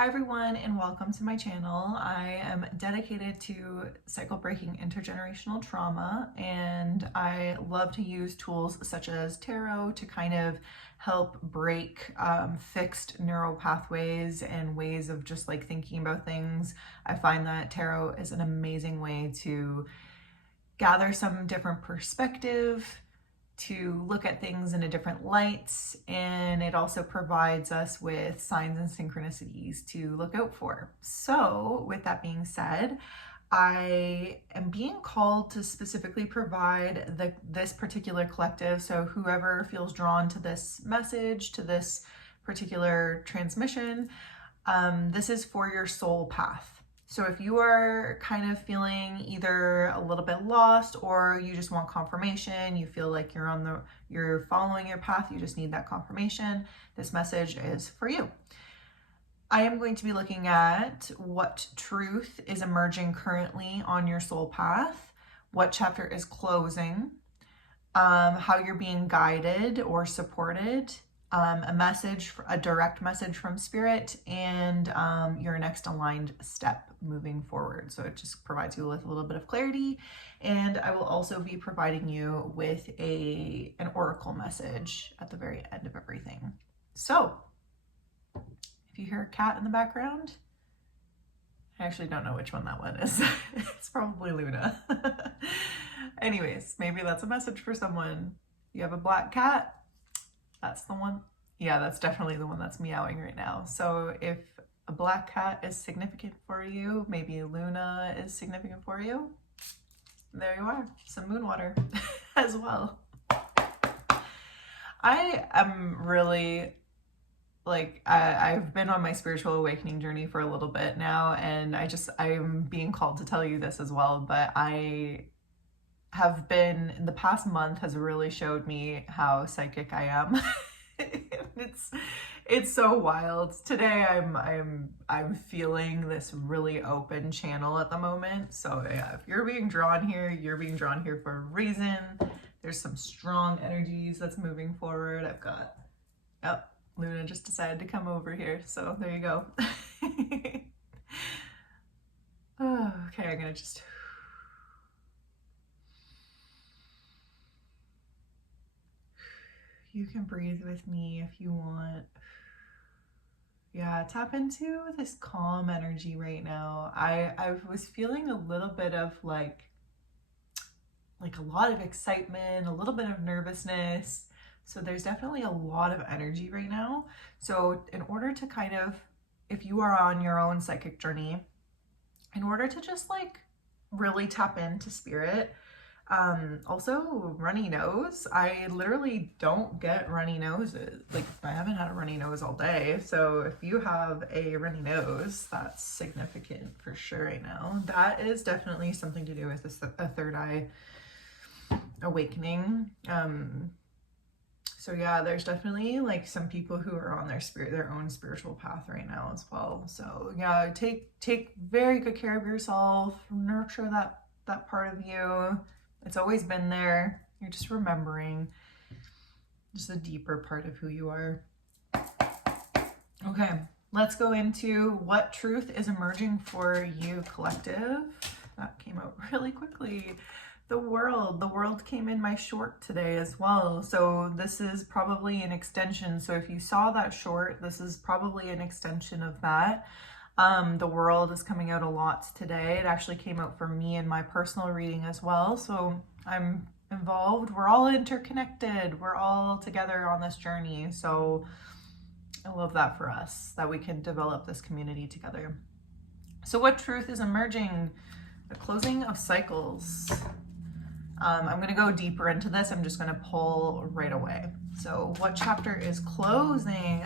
Hi everyone and welcome to my channel. I am dedicated to cycle breaking intergenerational trauma, and I love to use tools such as tarot to kind of help break fixed neural pathways and ways of just like thinking about things. I find that tarot is an amazing way to gather some different perspective, to look at things in a different light, and it also provides us with signs and synchronicities to look out for. So with that being said, I am being called to specifically provide this particular collective. So whoever feels drawn to this message, to this particular transmission, this is for your soul path. So if you are kind of feeling either a little bit lost, or you just want confirmation, you feel like you're following your path, you just need that confirmation, this message is for you. I am going to be looking at what truth is emerging currently on your soul path, what chapter is closing, how you're being guided or supported, a message, a direct message from spirit, and your next aligned step moving forward. So it just provides you with a little bit of clarity. And I will also be providing you with an oracle message at the very end of everything. So if you hear a cat in the background, I actually don't know which one that one is. It's probably Luna. Anyways, maybe that's a message for someone. You have a black cat? That's the one. Yeah, that's definitely the one that's meowing right now. So if a black cat is significant for you, maybe Luna is significant for you, there you are. Some moon water as well. I am really I've been on my spiritual awakening journey for a little bit now, and I'm being called to tell you this as well, but I have been, in the past month has really showed me how psychic I am. It's so wild. Today I'm feeling this really open channel at the moment. So yeah, if you're being drawn here, you're being drawn here for a reason. There's some strong energies that's moving forward. I've got, oh, Luna just decided to come over here. So there you go. Oh, okay, I'm gonna just, you can breathe with me if you want. Yeah, tap into this calm energy right now. I was feeling a little bit of like a lot of excitement, a little bit of nervousness. So there's definitely a lot of energy right now. So in order to kind of, if you are on your own psychic journey, in order to just like really tap into spirit, also runny nose. I literally don't get runny noses. Like, I haven't had a runny nose all day. So if you have a runny nose, that's significant for sure right now. That is definitely something to do with a third eye awakening. So yeah, there's definitely like some people who are on their own spiritual path right now as well. So yeah, take very good care of yourself, nurture that part of you. It's always been there. You're just remembering just a deeper part of who you are. Okay, let's go into what truth is emerging for you, collective. That came out really quickly. The world came in my short today as well. So this is probably an extension. So if you saw that short, this is probably an extension of that. The world is coming out a lot today. It actually came out for me in my personal reading as well. So I'm involved. We're all interconnected. We're all together on this journey. So I love that for us, that we can develop this community together. So what truth is emerging? The closing of cycles. I'm going to go deeper into this. I'm just going to pull right away. So what chapter is closing?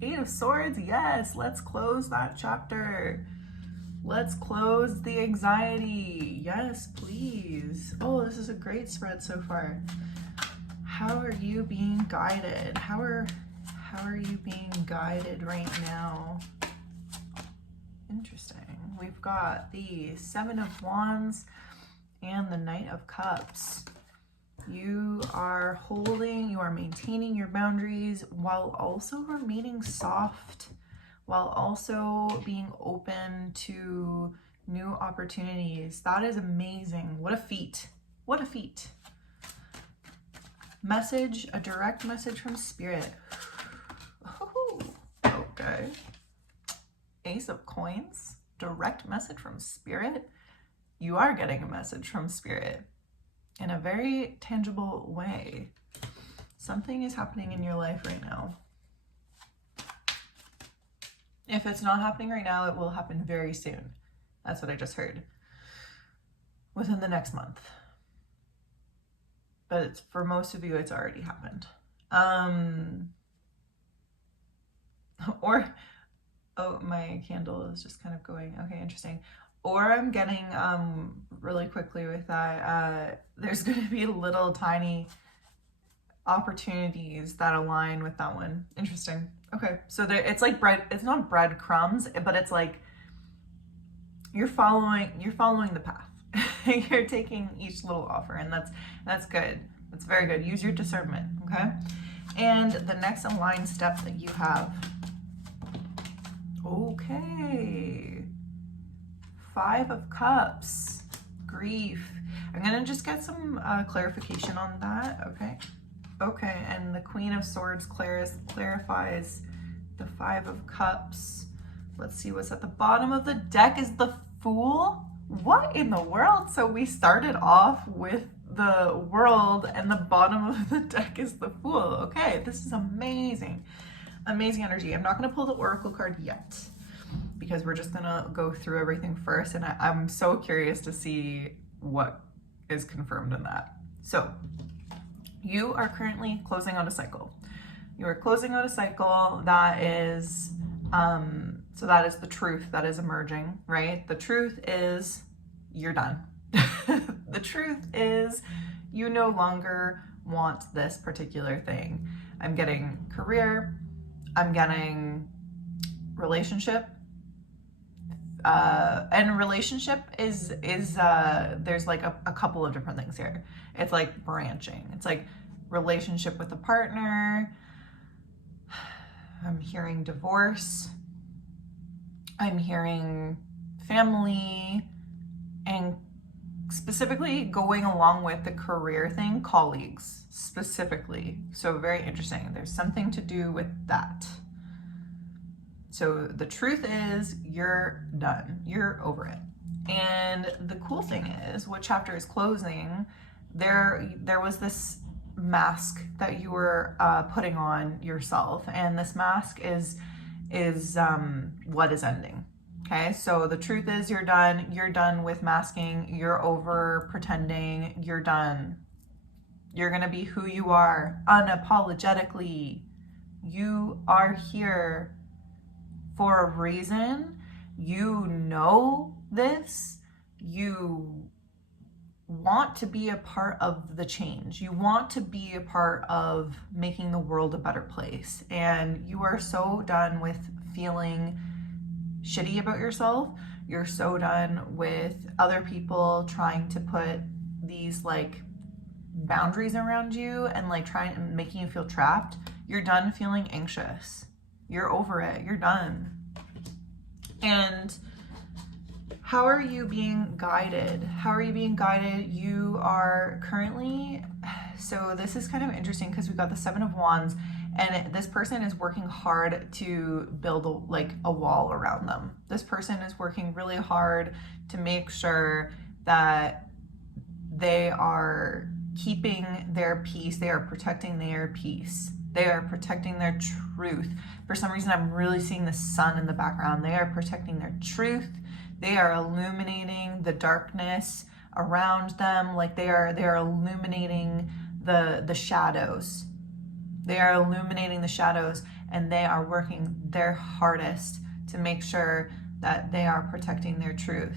Eight of Swords. Yes, let's close that chapter. Let's close the anxiety. Yes, please. Oh, this is a great spread so far. How are you being guided? How are you being guided right now? Interesting. We've got the Seven of Wands and the Knight of Cups. You are maintaining your boundaries while also remaining soft, while also being open to new opportunities. That is amazing. What a feat. What a feat. Message, a direct message from Spirit. Oh, okay. Ace of Coins, direct message from Spirit. You are getting a message from Spirit in a very tangible way. Something is happening in your life right now. If it's not happening right now, it will happen very soon. That's what I just heard. Within the next month. But it's, for most of you, it's already happened. Or, oh, my candle is just kind of going, okay, interesting. Or I'm getting, really quickly with that, there's going to be little tiny opportunities that align with that one. Interesting. Okay, so there, it's like bread, it's not breadcrumbs, but it's like you're following the path. You're taking each little offer, and that's good. That's very good. Use your discernment, okay? And the next aligned step that you have. Okay. 5 of Cups. Grief. I'm gonna just get some clarification on that, okay? Okay, and the Queen of Swords clarifies the 5 of Cups. Let's see what's at the bottom of the deck is the Fool. What in the world? So we started off with the World and the bottom of the deck is the Fool. Okay, this is amazing. Amazing energy. I'm not going to pull the Oracle card yet because we're just going to go through everything first, and I'm so curious to see what is confirmed in that. So you are currently closing out a cycle. You are closing out a cycle that is, so that is the truth that is emerging, right? The truth is you're done. The truth is you no longer want this particular thing. I'm getting career, I'm getting relationship, and relationship is there's like a couple of different things here. It's like branching. It's like relationship with a partner. I'm hearing divorce. I'm hearing family, and specifically going along with the career thing, colleagues specifically. So very interesting. There's something to do with that. So the truth is you're done. You're over it. And the cool thing is, what chapter is closing, there was this mask that you were putting on yourself, and this mask is what is ending. Okay, so the truth is you're done. You're done with masking. You're over pretending. You're done. You're gonna be who you are unapologetically. You are here for a reason. You know this. You want to be a part of the change. You want to be a part of making the world a better place. And you are so done with feeling shitty about yourself. You're so done with other people trying to put these like boundaries around you and like trying and making you feel trapped. You're done feeling anxious. You're over it. You're done. And how are you being guided? How are you being guided? You are currently, so this is kind of interesting because we've got the 7 of Wands, and this person is working hard to build a wall around them. This person is working really hard to make sure that they are keeping their peace. They are protecting their peace. They are protecting their truth. For some reason, I'm really seeing the sun in the background. They are protecting their truth. They are illuminating the darkness around them. Like they are illuminating the shadows. They are illuminating the shadows, and they are working their hardest to make sure that they are protecting their truth.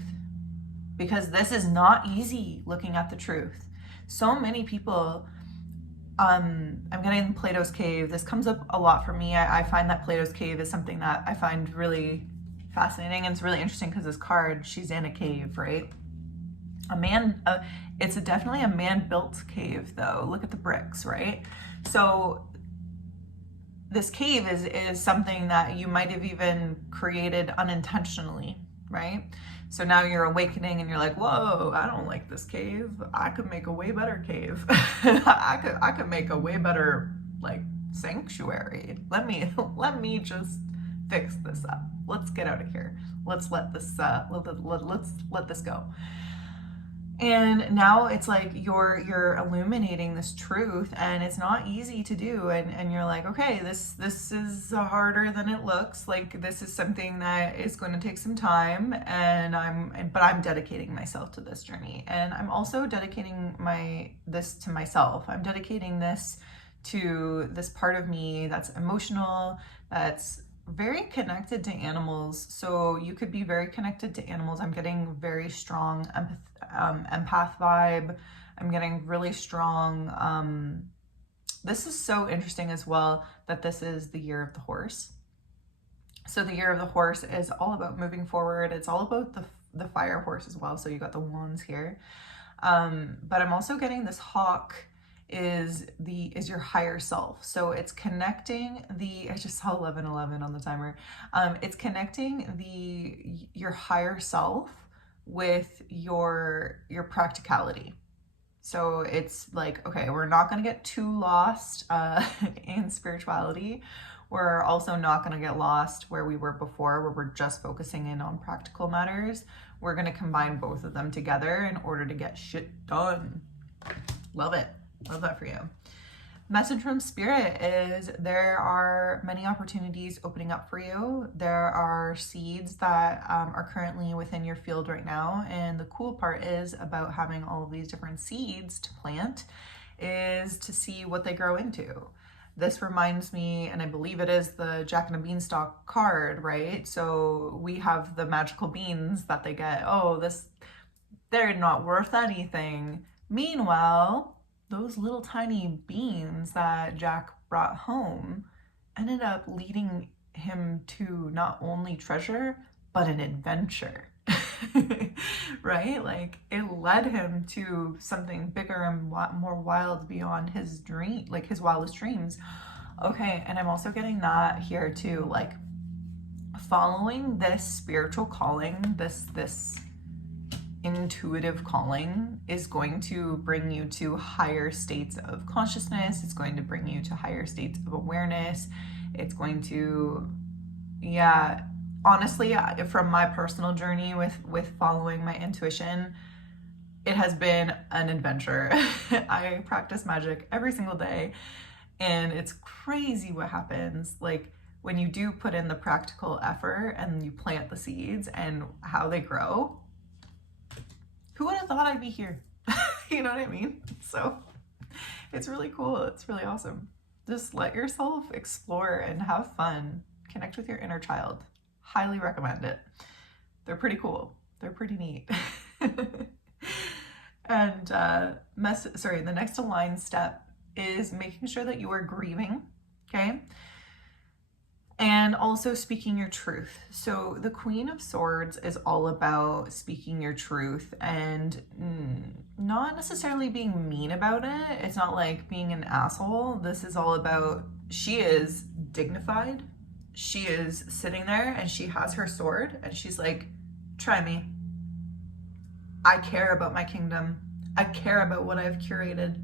Because this is not easy, looking at the truth. So many people, I'm getting Plato's Cave. This comes up a lot for me. I find that Plato's Cave is something that I find really fascinating, and it's really interesting because this card, she's in a cave, right? It's definitely a man-built cave, though. Look at the bricks, right? So this cave is something that you might have even created unintentionally, right? So now you're awakening and you're like, whoa, I don't like this cave. I could make a way better cave. I could make a way better like sanctuary. Let me just fix this up. Let's get out of here. Let's let this let's let this go. And now it's like you're illuminating this truth, and it's not easy to do, and you're like, okay, this is harder than it looks. Like, this is something that is going to take some time, but I'm dedicating myself to this journey, and I'm also dedicating this to myself. I'm dedicating this to this part of me that's emotional, that's very connected to animals. So you could be very connected to animals. I'm getting very strong empath vibe. I'm getting really strong. This is so interesting as well, that this is the year of the horse. So the year of the horse is all about moving forward. It's all about the fire horse as well. So you got the wands here. But I'm also getting this hawk is your higher self. So it's connecting I just saw 11:11 on the timer. It's connecting your higher self with your practicality. So it's like, okay, we're not going to get too lost in spirituality. We're also not going to get lost where we were before, where we're just focusing in on practical matters. We're going to combine both of them together in order to get shit done. Love it. Love that for you. Message from Spirit is there are many opportunities opening up for you. There are seeds that are currently within your field right now. And the cool part is about having all of these different seeds to plant is to see what they grow into. This reminds me, and I believe it is the Jack and the Beanstalk card, right? So we have the magical beans that they get. Oh, they're not worth anything. Meanwhile, those little tiny beans that Jack brought home ended up leading him to not only treasure, but an adventure, right? Like, it led him to something bigger and more wild beyond his dream, like his wildest dreams. Okay, and I'm also getting that here too, like following this spiritual calling, this intuitive calling is going to bring you to higher states of consciousness. It's going to bring you to higher states of awareness. It's going to, yeah, honestly, from my personal journey with following my intuition, it has been an adventure. I practice magic every single day, and it's crazy what happens. Like, when you do put in the practical effort and you plant the seeds and how they grow. Who would have thought I'd be here? You know what I mean? So it's really cool. It's really awesome. Just let yourself explore and have fun. Connect with your inner child. Highly recommend it. They're pretty cool. They're pretty neat. And the next aligned step is making sure that you are grieving, okay? And also speaking your truth. So the Queen of Swords is all about speaking your truth and not necessarily being mean about it. It's not like being an asshole. This is all about, she is dignified. She is sitting there and she has her sword and she's like, try me. I care about my kingdom. I care about what I've curated.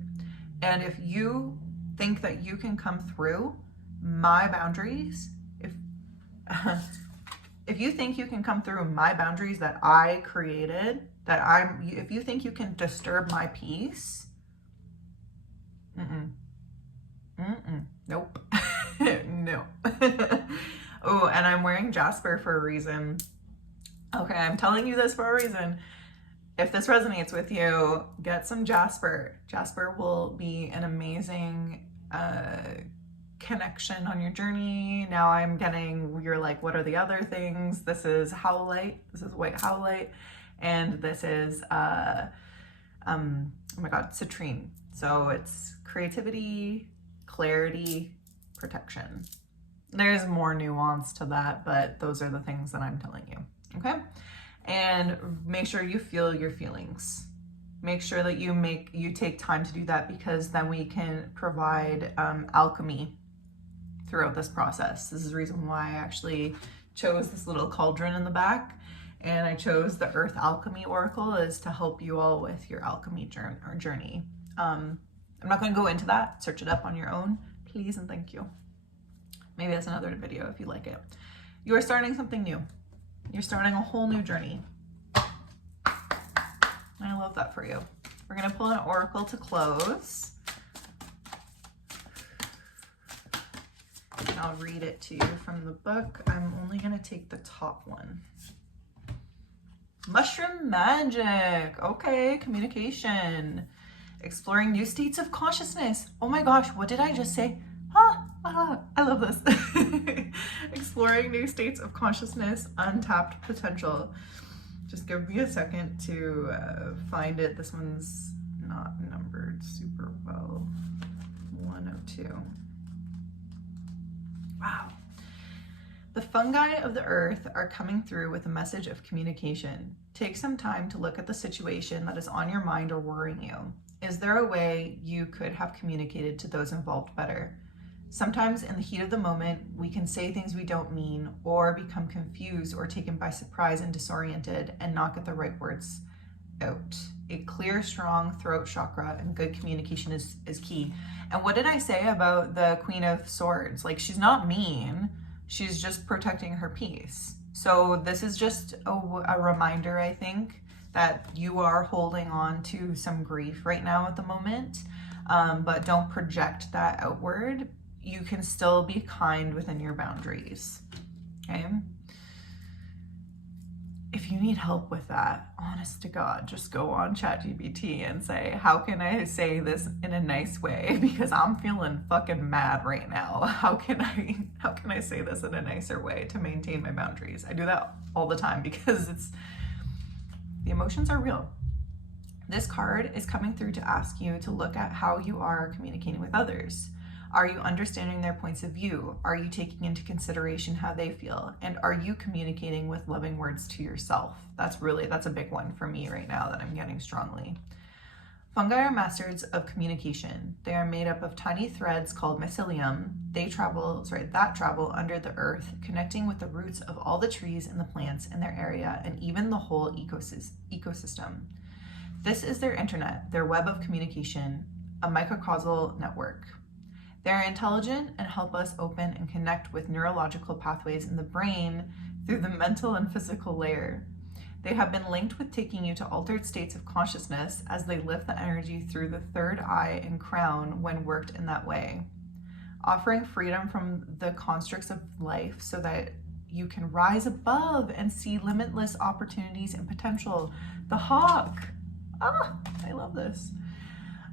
And if you think that you can come through my boundaries, if you think you can come through my boundaries that I created, if you think you can disturb my peace, nope. No. Oh, and I'm wearing Jasper for a reason. Okay, I'm telling you this for a reason. If this resonates with you, get some Jasper. Jasper will be an amazing connection on your journey. Now you're like, what are the other things? This is howlite. This is white howlite. And this is, oh my God, citrine. So it's creativity, clarity, protection. There's more nuance to that, but those are the things that I'm telling you, okay? And make sure you feel your feelings. Make sure that you take time to do that, because then we can provide alchemy throughout this process. This is the reason why I actually chose this little cauldron in the back, and I chose the Earth Alchemy Oracle is to help you all with your alchemy journey. I'm not going to go into that. Search it up on your own, please and thank you. Maybe that's another video if you like it. You are starting something new. You're starting a whole new journey. I love that for you. We're going to pull an oracle to close. And I'll read it to you from the book. I'm only going to take the top one. Mushroom magic. Okay, communication. Exploring new states of consciousness. Oh my gosh, what did I just say? I love this. Exploring new states of consciousness, untapped potential. Just give me a second to find it. This one's not numbered super well. 102. Wow. The fungi of the earth are coming through with a message of communication. Take some time to look at the situation that is on your mind or worrying you. Is there a way you could have communicated to those involved better? Sometimes in the heat of the moment, we can say things we don't mean or become confused or taken by surprise and disoriented and not get the right words out. A clear, strong throat chakra and good communication is key. And what did I say about the Queen of Swords? Like, she's not mean. She's just protecting her peace. So this is just a reminder, I think, that you are holding on to some grief right now at the moment, but don't project that outward. You can still be kind within your boundaries, okay? If you need help with that, honest to God, just go on ChatGPT and say, how can I say this in a nice way? Because I'm feeling fucking mad right now. How can I say this in a nicer way to maintain my boundaries? I do that all the time because the emotions are real. This card is coming through to ask you to look at how you are communicating with others. Are you understanding their points of view? Are you taking into consideration how they feel? And are you communicating with loving words to yourself? That's a big one for me right now that I'm getting strongly. Fungi are masters of communication. They are made up of tiny threads called mycelium. That travel under the earth, connecting with the roots of all the trees and the plants in their area and even the whole ecosystem. This is their internet, their web of communication, a microcausal network. They're intelligent and help us open and connect with neurological pathways in the brain through the mental and physical layer. They have been linked with taking you to altered states of consciousness as they lift the energy through the third eye and crown when worked in that way, offering freedom from the constructs of life so that you can rise above and see limitless opportunities and potential. The hawk. I love this.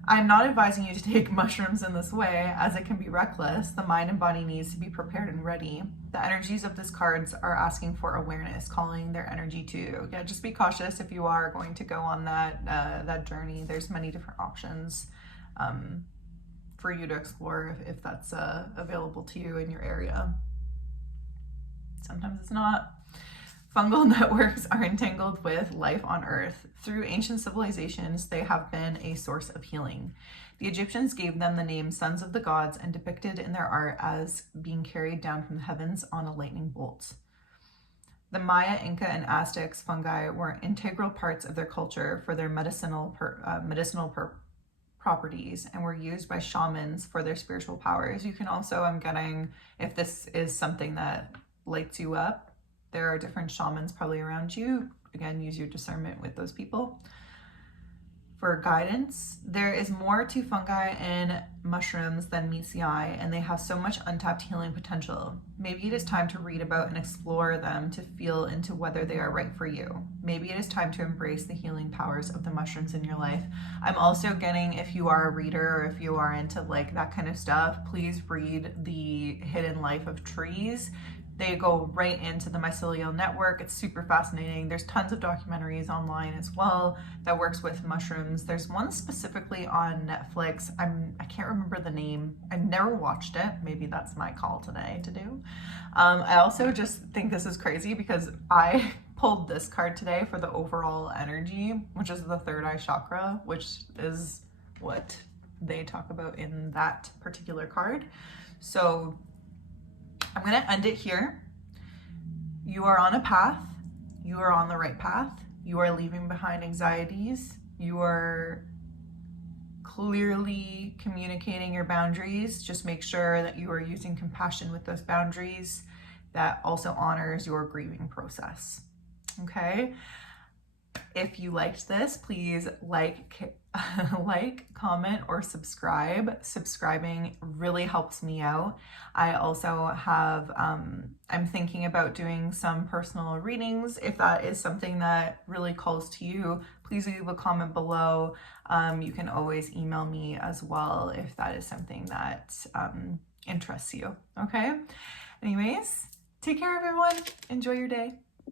I'm not advising you to take mushrooms in this way, as it can be reckless. The mind and body needs to be prepared and ready. The energies of these cards are asking for awareness, calling their energy to you. Yeah, just be cautious if you are going to go on that journey. There's many different options for you to explore if that's available to you in your area. Sometimes it's not. Fungal networks are entangled with life on Earth. Through ancient civilizations, they have been a source of healing. The Egyptians gave them the name sons of the gods and depicted in their art as being carried down from the heavens on a lightning bolt. The Maya, Inca, and Aztecs fungi were integral parts of their culture for their medicinal properties and were used by shamans for their spiritual powers. You can also, I'm getting, if this is something that lights you up, there are different shamans probably around you. Again, use your discernment with those people for guidance. There is more to fungi and mushrooms than meets the eye, and they have so much untapped healing potential. Maybe it is time to read about and explore them to feel into whether they are right for you. Maybe it is time to embrace the healing powers of the mushrooms in your life. I'm also getting, if you are a reader or if you are into like that kind of stuff, please read The Hidden Life of Trees. They go right into the mycelial network. It's super fascinating. There's tons of documentaries online as well that works with mushrooms. There's one specifically on Netflix. I can't remember the name. I've never watched it. Maybe that's my call today to do. I also just think this is crazy because I pulled this card today for the overall energy, which is the third eye chakra, which is what they talk about in that particular card. So I'm going to end it here. You are on a path. You are on the right path. You are leaving behind anxieties. You are clearly communicating your boundaries. Just make sure that you are using compassion with those boundaries that also honors your grieving process. Okay? If you liked this, please like, comment, or subscribe. Subscribing really helps me out. I also have, I'm thinking about doing some personal readings. If that is something that really calls to you, please leave a comment below. You can always email me as well if that is something that interests you. Okay? Anyways, take care, everyone. Enjoy your day.